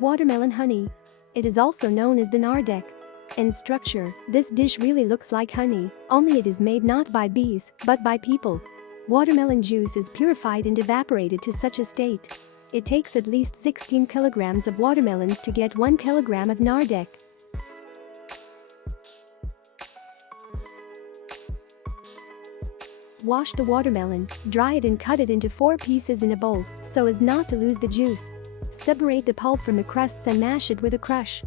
Watermelon honey. It is also known as the Nardek. In structure, this dish really looks like honey, only it is made not by bees, but by people. Watermelon juice is purified and evaporated to such a state. It takes at least 16 kilograms of watermelons to get 1 kilogram of Nardek. Wash the watermelon, dry it and cut it into 4 pieces in a bowl, so as not to lose the juice. Separate the pulp from the crusts and mash it with a crush.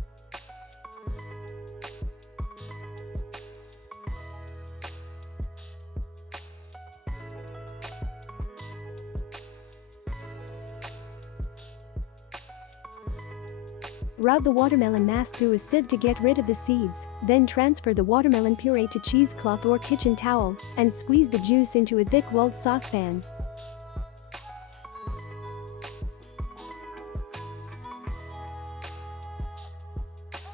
Rub the watermelon mass through a sieve to get rid of the seeds, then transfer the watermelon puree to cheesecloth or kitchen towel, and squeeze the juice into a thick walled saucepan.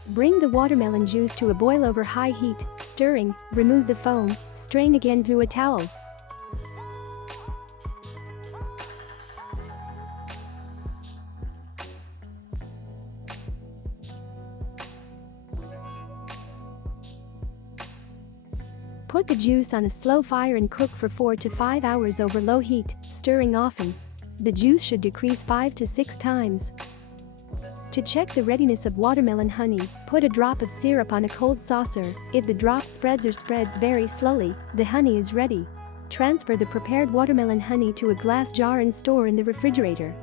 Bring the watermelon juice to a boil over high heat, stirring, remove the foam, strain again through a towel. Put the juice on a slow fire and cook for 4 to 5 hours over low heat, stirring often. The juice should decrease 5 to 6 times. To check the readiness of watermelon honey, put a drop of syrup on a cold saucer. If the drop spreads very slowly, the honey is ready. Transfer the prepared watermelon honey to a glass jar and store in the refrigerator.